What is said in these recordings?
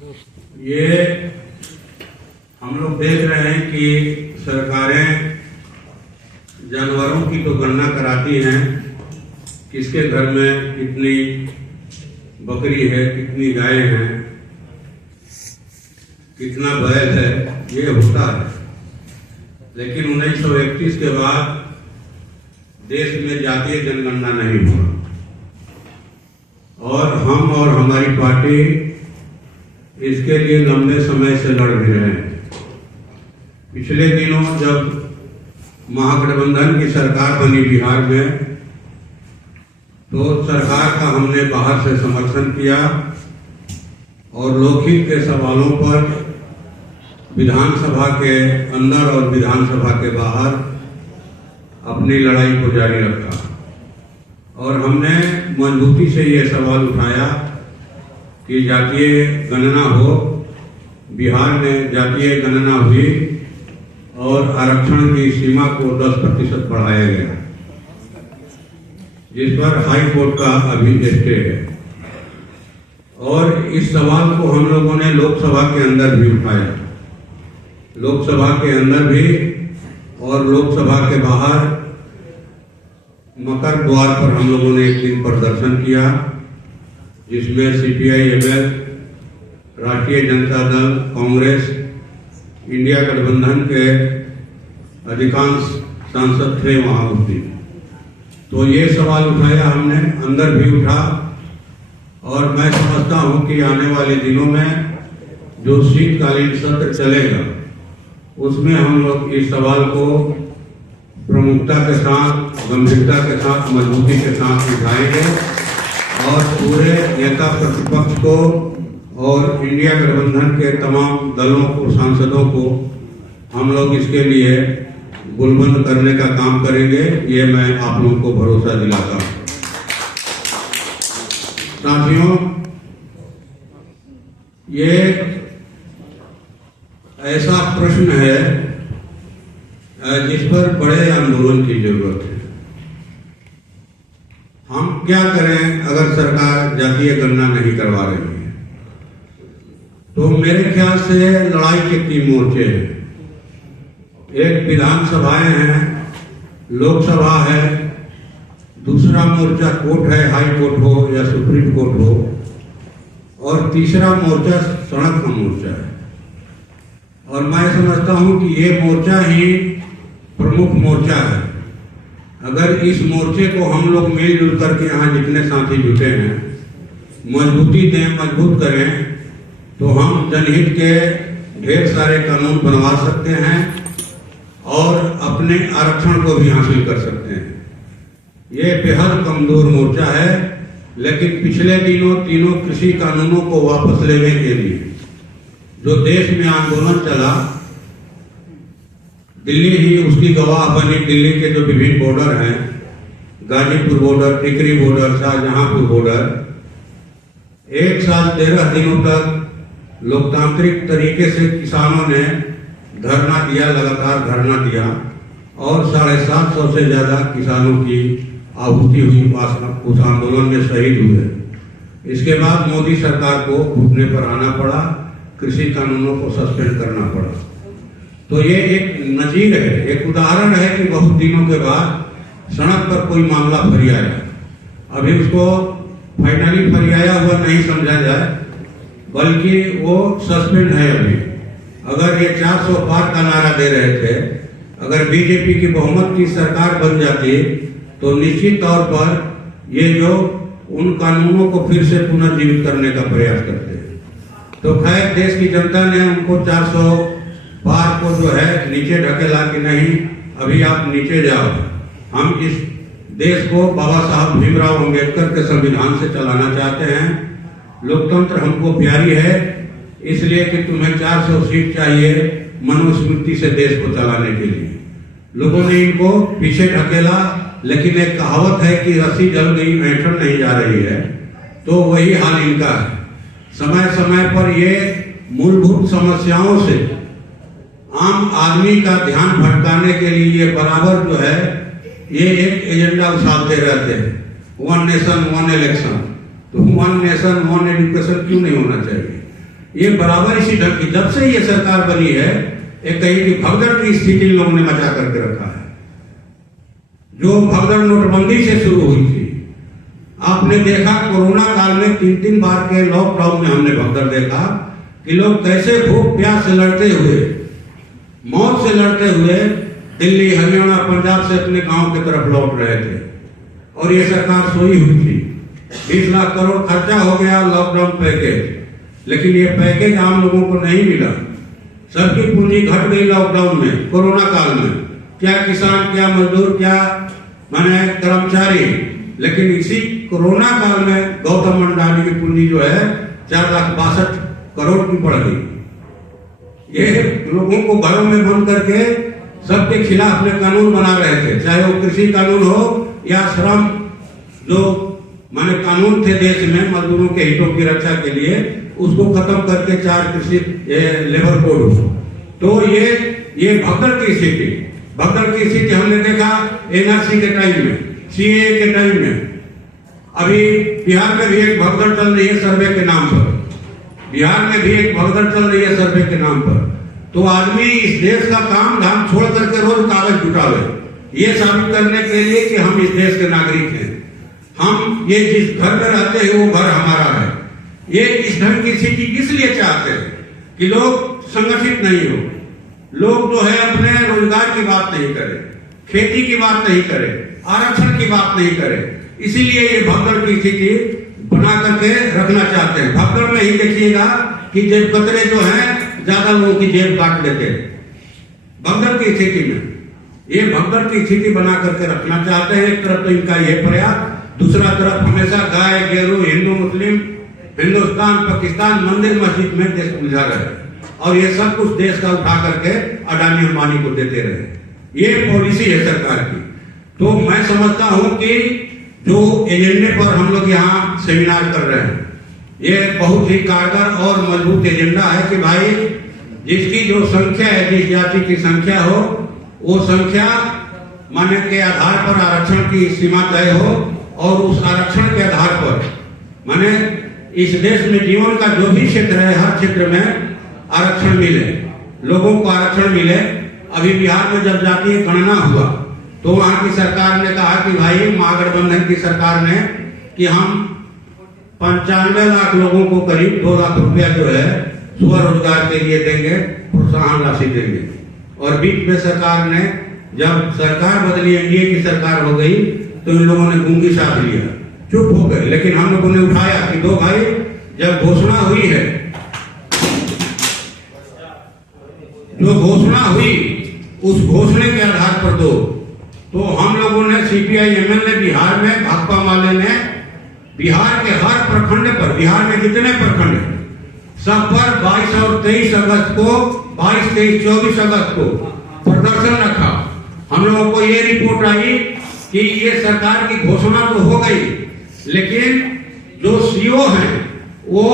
ये हम लोग देख रहे हैं कि सरकारें जानवरों की तो गणना कराती हैं, किसके घर में कितनी बकरी है, कितनी गाय हैं, कितना बैल है, ये होता है। लेकिन 1931 के बाद देश में जातीय जनगणना नहीं हुआ और हम और हमारी पार्टी इसके लिए लंबे समय से लड़ भी रहे हैं। पिछले दिनों जब महागठबंधन की सरकार बनी बिहार में, तो सरकार का हमने बाहर से समर्थन किया और लोकहित के सवालों पर विधानसभा के अंदर और विधानसभा के बाहर अपनी लड़ाई को जारी रखा और हमने मजबूती से ये सवाल उठाया कि जातीय गणना हो। बिहार में जातीय गणना हुई और आरक्षण की सीमा को 10% बढ़ाया गया, जिस पर हाई कोर्ट का अभी स्टे है। और इस सवाल को हम लोगों ने लोकसभा के अंदर भी उठाया, लोकसभा के अंदर भी और लोकसभा के बाहर मकर द्वार पर हम लोगों ने एक दिन प्रदर्शन किया, जिसमें CPI-ML, राष्ट्रीय जनता दल, कांग्रेस, इंडिया गठबंधन के अधिकांश सांसद थे वहां उस दिन। तो ये सवाल उठाया हमने, अंदर भी उठा और मैं समझता हूं कि आने वाले दिनों में जो शीतकालीन सत्र चलेगा उसमें हम लोग इस सवाल को प्रमुखता के साथ, गंभीरता के साथ, मजबूती के साथ उठाएंगे और पूरे नेता प्रतिपक्ष को और इंडिया गठबंधन के तमाम दलों को, सांसदों को हम लोग इसके लिए गुलबंद करने का काम करेंगे। ये मैं आप लोगों को भरोसा दिलाता हूं। साथियों, ये ऐसा प्रश्न है जिस पर बड़े आंदोलन की जरूरत है। हम क्या करें अगर सरकार जातीय गणना नहीं करवा रही है? तो मेरे ख्याल से लड़ाई के 3 मोर्चे हैं। एक विधानसभाएं हैं, लोकसभा है, दूसरा मोर्चा कोर्ट है, हाई कोर्ट हो या सुप्रीम कोर्ट हो, और तीसरा मोर्चा सड़क का मोर्चा है। और मैं समझता हूं कि ये मोर्चा ही प्रमुख मोर्चा है। अगर इस मोर्चे को हम लोग मिलजुल करके यहाँ जितने साथी जुटे हैं मजबूती दें, मजबूत करें, तो हम जनहित के ढेर सारे कानून बनवा सकते हैं और अपने आरक्षण को भी हासिल कर सकते हैं। ये बेहद कमजोर मोर्चा है, लेकिन पिछले दिनों तीनों कृषि कानूनों को वापस लेने के लिए जो देश में आंदोलन चला, दिल्ली ही उसकी गवाह बनी। दिल्ली के जो विभिन्न बॉर्डर हैं, गाजीपुर बॉर्डर, टिकरी बॉर्डर, शाहजहांपुर बॉर्डर, 1 साल 13 दिनों तक लोकतांत्रिक तरीके से किसानों ने धरना दिया, लगातार धरना दिया और 750 से ज्यादा किसानों की आहुति हुई, उस आंदोलन में शहीद हुए। इसके बाद मोदी सरकार को घुटने पर आना पड़ा, कृषि कानूनों को सस्पेंड करना पड़ा। तो ये एक नजीर है, एक उदाहरण है कि बहुत दिनों के बाद सड़क पर कोई मामला फरियाया। अभी उसको फाइनली फरियाया हुआ नहीं समझा जाए, बल्कि वो सस्पेंड है अभी। अगर ये 400 पार का नारा दे रहे थे, अगर बीजेपी की बहुमत की सरकार बन जाती तो निश्चित तौर पर ये जो उन कानूनों को फिर से पुनर्जीवित करने का प्रयास करते हैं। तो खैर, देश की जनता ने उनको 400 पार को जो है नीचे ढकेला कि नहीं, अभी आप नीचे जाओ, हम इस देश को बाबा साहब भीमराव अंबेडकर के संविधान से चलाना चाहते हैं। लोकतंत्र हमको प्यारी है, इसलिए कि तुम्हें 400 सीट चाहिए मनुस्मृति से देश को चलाने के लिए। लोगों ने इनको पीछे ढकेला, लेकिन एक कहावत है कि रस्सी जल गई, ऐंठन नहीं जा रही है। तो वही हाल इनका है। समय समय पर ये मूलभूत समस्याओं से आम आदमी का ध्यान भटकाने के लिए ये बराबर जो है ये एक एजेंडा उछालते रहते हैं, 1 नेशन 1 इलेक्शन। तो 1 नेशन 1 एजुकेशन क्यों नहीं होना चाहिए? ये बराबर इसी ढंग की, जब से ये सरकार बनी है, एक कहीं की भगदड़ की स्थिति लोगों ने मचा करके रखा है। जो भगदड़ नोटबंदी से शुरू हुई थी, आपने देखा कोरोना काल में 3-3 बार के लॉकडाउन में हमने भगदड़ देखा कि लोग कैसे भूख प्यास से लड़ते हुए, मौत से लड़ते हुए दिल्ली, हरियाणा, पंजाब से अपने गांव की तरफ लौट रहे थे। और ये सरकार सोई हुई थी। 20 लाख करोड़ खर्चा हो गया लॉकडाउन पैकेज, लेकिन ये पैकेज आम लोगों को नहीं मिला। सबकी पूंजी घट गई लॉकडाउन में, कोरोना काल में। क्या किसान, क्या मजदूर, क्या माने कर्मचारी, लेकिन इसी कोरोना काल में गौतम मंडावी की पूंजी जो है 4,62 करोड़ की बढ़ गई। ये लोगों को घरों में बंद करके सबके खिलाफ में कानून बना रहे थे, चाहे वो कृषि कानून हो या श्रम जो माने कानून थे देश में मजदूरों के हितों की रक्षा के लिए, उसको खत्म करके 4 कृषि लेबर कोड हो। तो ये भगदड़ की स्थिति हमने देखा एनआरसी के टाइम में, सीएए के टाइम में। अभी बिहार में भी एक भगदड़ चल रही है सर्वे के नाम पर, बिहार में भी एक भगदड़ चल रही है सर्वे के नाम पर। तो आदमी इस देश का काम धाम छोड़ करके रोज कागज जुटावे, ये साबित करने के लिए कि हम इस देश के नागरिक हैं, हम ये जिस घर में रहते हैं वो घर हमारा है। ये इस ढंग की स्थिति इसलिए चाहते हैं कि लोग संगठित नहीं हो, लोग जो है अपने रोजगार की बात नहीं करें, खेती की बात नहीं करें, आरक्षण की बात नहीं करें। इसीलिए ये भगदड़ की स्थिति बना करके रखना चाहते हैं। भगदड़ में ही देखिएगा कि जेब कतरे जो हैं ज्यादा लोगों की जेब काट लेते हैं भगदड़ की स्थिति में। ये भगदड़ की स्थिति बना करके रखना चाहते हैं। एक तरफ तो इनका ये प्रयास, दूसरा तरफ हमेशा गाय गेरू, हिंदू मुस्लिम, हिंदुस्तान पाकिस्तान, मंदिर मस्जिद में देश उलझा रहे और ये सब कुछ देश का उठा करके अडानी अंबानी को देते रहे। ये पॉलिसी है सरकार की। तो मैं समझता हूं कि जो एजेंडे पर हम लोग यहाँ सेमिनार कर रहे हैं, ये बहुत ही कारगर और मजबूत एजेंडा है कि भाई जिसकी जो संख्या है, जिस जाति की संख्या हो, वो संख्या माने के आधार पर आरक्षण की सीमा तय हो और उस आरक्षण के आधार पर माने इस देश में जीवन का जो भी क्षेत्र है, हर क्षेत्र में आरक्षण मिले, लोगों को आरक्षण मिले। अभी बिहार में जब जातीय गणना हुआ तो वहां की सरकार ने कहा कि भाई महागठबंधन की सरकार ने कि हम 95 लाख लोगों को करीब 2 लाख रुपया जो है स्वरोजगार के लिए देंगे, प्रोत्साहन राशि देंगे। और बीच में सरकार ने, जब सरकार बदली, एनडीए की सरकार हो गई, तो इन लोगों ने गूंगी साथ लिया, चुप हो गए। लेकिन हम लोगों ने उठाया कि दो भाई, जब घोषणा हुई है, जो घोषणा हुई उस घोषणे के आधार पर दो। तो हम लोगों ने सीपीआई एमएल ने बिहार में, भाकपा वाले ने बिहार के हर प्रखंड पर, बिहार में जितने प्रखंड हैं सब पर 22 और 23 अगस्त को, 22, 23, 24 अगस्त को प्रदर्शन रखा। हम लोगों को ये रिपोर्ट आई कि ये सरकार की घोषणा तो हो गई, लेकिन जो सीओ हैं वो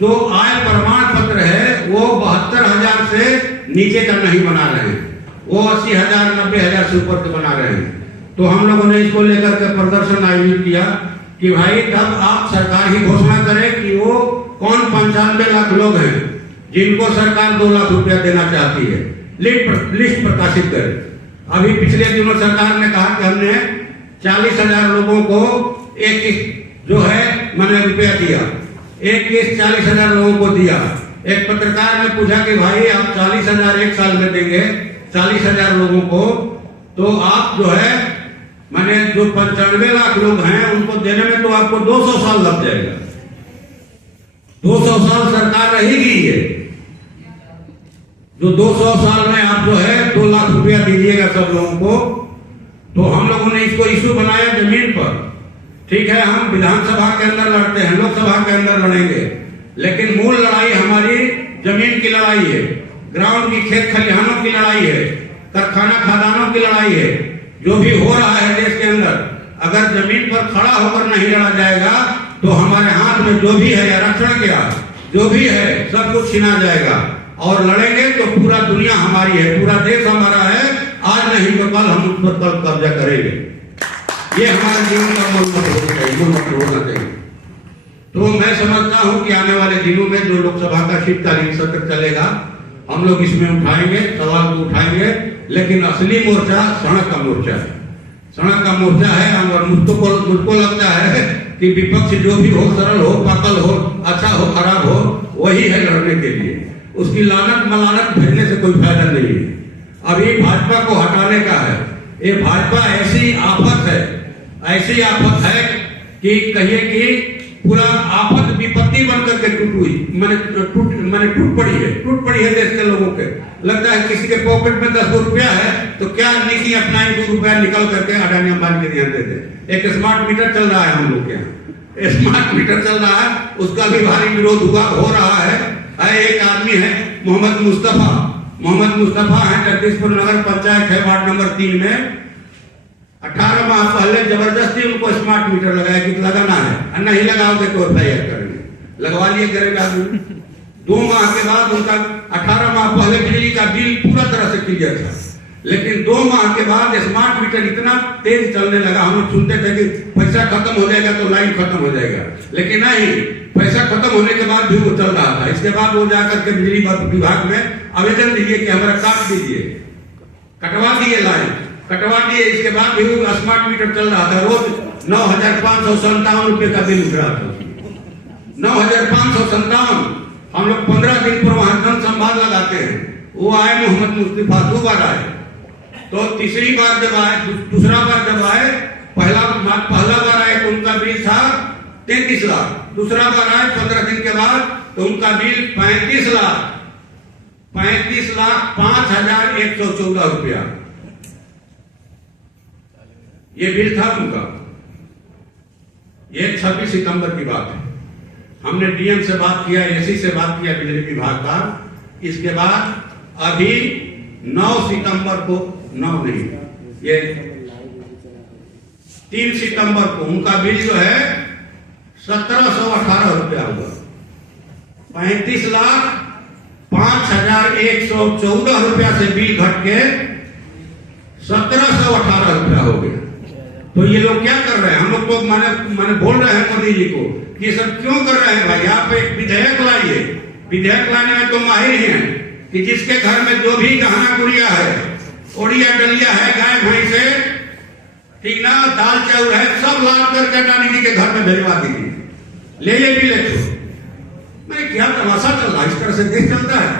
जो आय प्रमाण पत्र है वो 72,000 से नीचे का नहीं बना रहे हैं, वो 80,000, 90,000 से ऊपर के बना रहे हैं। तो हम लोगों ने इसको लेकर के प्रदर्शन आयोजित किया कि भाई तब आप सरकार ही घोषणा करें कि वो कौन 95 लाख लोग हैं जिनको सरकार 2 लाख रुपया देना चाहती है, लिस्ट प्रकाशित करे। अभी पिछले दिनों सरकार ने कहा कि हमने 40,000 लोगों को एक किस्त जो है मैंने रुपया दिया, एक किस्त 40,000 लोगों को दिया। एक पत्रकार ने पूछा कि भाई आप 40,000 एक साल में देंगे 40,000 लोगों को, तो आप जो है मैंने जो 95 लाख लोग हैं उनको देने में तो आपको 200 साल लग जाएगा। 200 साल सरकार रहेगी ये, जो 200 साल में आप जो है 2 लाख रुपया दीजिएगा सब लोगों को। तो हम लोगों ने इसको इशू बनाया जमीन पर। ठीक है, हम विधानसभा के अंदर लड़ते हैं, लोकसभा के अंदर लड़ेंगे, लेकिन मूल लड़ाई हमारी जमीन की लड़ाई है, ग्राउंड की, खेत खलिहानों की लड़ाई है, कारखाना खदानों की लड़ाई है। जो भी हो रहा है देश के अंदर, अगर जमीन पर खड़ा होकर नहीं लड़ा जाएगा तो हमारे हाथ में जो भी है, आरक्षण क्या जो भी है, सब कुछ छीना जाएगा। और लड़ेंगे तो पूरा दुनिया हमारी है, पूरा देश हमारा है, आज नहीं तो कल हम उस पर कब्जा करेंगे। ये हमारे जीवन का मूल मंत्र होना चाहिए। तो मैं समझता हूं कि आने वाले दिनों में जो लोकसभा का शीतकालीन सत्र चलेगा, हम लोग इसमें उठाएंगे, सवाल को उठाएंगे, लेकिन असली मोर्चा सड़क का मोर्चा है, सड़क का मोर्चा है। और मुझको लगता है कि विपक्ष जो भी हो, सरल हो, पाकल हो, अच्छा हो, खराब हो, वही है लड़ने के लिए। उसकी लानत मलानत भेजने से कोई फायदा नहीं है। अभी भाजपा को हटाने का है। ये भाजपा ऐसी आफत है, ऐसी आफत है कि कहिए कि पूरा आफत विपत्ति बनकर के टूट पड़ी है देश के लोगों के। लगता है किसी के पॉकेट में 10 रुपया है तो क्या नीति अपनाएं, 2 रुपया निकल करके अडानी अंबानी के ध्यान देते। एक स्मार्ट मीटर चल रहा है हम लोग के यहाँ, स्मार्ट मीटर चल रहा है, उसका भी भारी विरोध हो रहा है। एक आदमी है मोहम्मद मुस्तफा है, जगदीशपुर नगर पंचायत है, वार्ड नंबर 3 में 18 माह पहले जबरदस्ती उनको स्मार्ट मीटर लगाया कि लगाना है, नहीं लगाओगे तो एफआईआर करेंगे, लगवा लिए गरीब आदमी। 2 माह के बाद उनका 18 माह पहले बिजली का बिल पूरा तरह से क्लियर था, लेकिन 2 माह के बाद स्मार्ट मीटर इतना तेज चलने लगा। हम लोग सुनते थे कि पैसा खत्म हो जाएगा तो लाइन खत्म हो जाएगा, लेकिन नहीं, पैसा खत्म होने के बाद भी वो चल रहा था। इसके बाद वो जाकर के बिजली विभाग में आवेदन दिए कि हमारा काट दीजिए, कटवा दिए, लाइन कटवा दिए। इसके बाद भी वो स्मार्ट मीटर चल रहा था। रोज 9,557 रुपए का बिल उठ रहा था, 9,557। हम लोग 15 दिन पर वहां जन संवाद लगाते हैं। वो आए मोहम्मद मुस्तफा, 2 बार आए, तो तीसरी बार जब आए, दूसरा बार जब आए, पहला बार आए तो उनका बिल था 33 लाख, दूसरा बार आए 15 दिन के बाद तो उनका बिल 35 लाख 5,114 रुपया ये बिल था उनका। ये 26 सितंबर की बात है। हमने डीएम से बात किया, एसी से बात किया, बिजली विभाग का। इसके बाद अभी 9 सितंबर को, 9 नहीं, ये 3 सितंबर को उनका बिल जो है 1718 रुपया हुआ। 35,05,114 रुपया से बिल घट के 1718 रुपया हो गया। तो ये लोग क्या कर रहे हैं? हम लोग तो माने बोल रहे हैं मोदी जी को कि ये सब क्यों कर रहे हैं भाई? यहाँ पे एक विधेयक लाइए। विधेयक लाने में तो माहिर ही हैं कि जिसके घर में जो भी गहना गुड़िया है, ओड़िया डलिया है, गाय भैंस है, ठीक ना, दाल चाउर है, सब लाद करके अडानी जी के घर में भेजवा दीजिए, ले भी ले। मैंने क्या तमाशा चल रहा है? इस तरह से देश चलता है?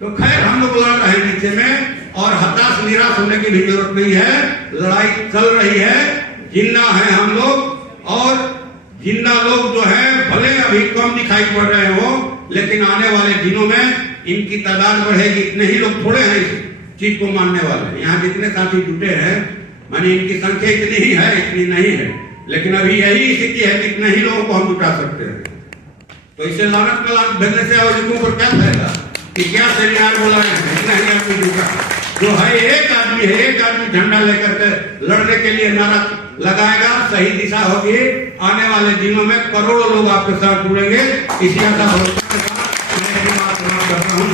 तो खैर हम लोग लड़ रहे हैं नीचे में, और हताश निराश होने की भी जरूरत नहीं है। लड़ाई चल रही है, जिंदा है हम लोग, और जिंदा लोग जो है भले अभी कम दिखाई पड़ रहे हो, लेकिन आने वाले दिनों में इनकी तादाद बढ़ेगी। इतने ही लोग थोड़े हैं इस चीज को मानने वाले। यहाँ जितने साथी जुटे हैं, माने इनकी संख्या इतनी ही है, इतनी नहीं है, लेकिन अभी यही स्थिति है कि इतने ही लोगों को हम जुटा सकते हैं। तो इसे लानत का लानत भेजने से और पर क्या फायदा कि क्या सेमिनार बोला है, इतना ही आदमी जुटा। जो है एक आदमी झंडा लेकर के लड़ने के लिए नारा लगाएगा, सही दिशा होगी। आने वाले दिनों में करोड़ों लोग आपके साथ जुड़ेंगे। इसी आशा भरोसा के साथ मैं बात करता हूँ।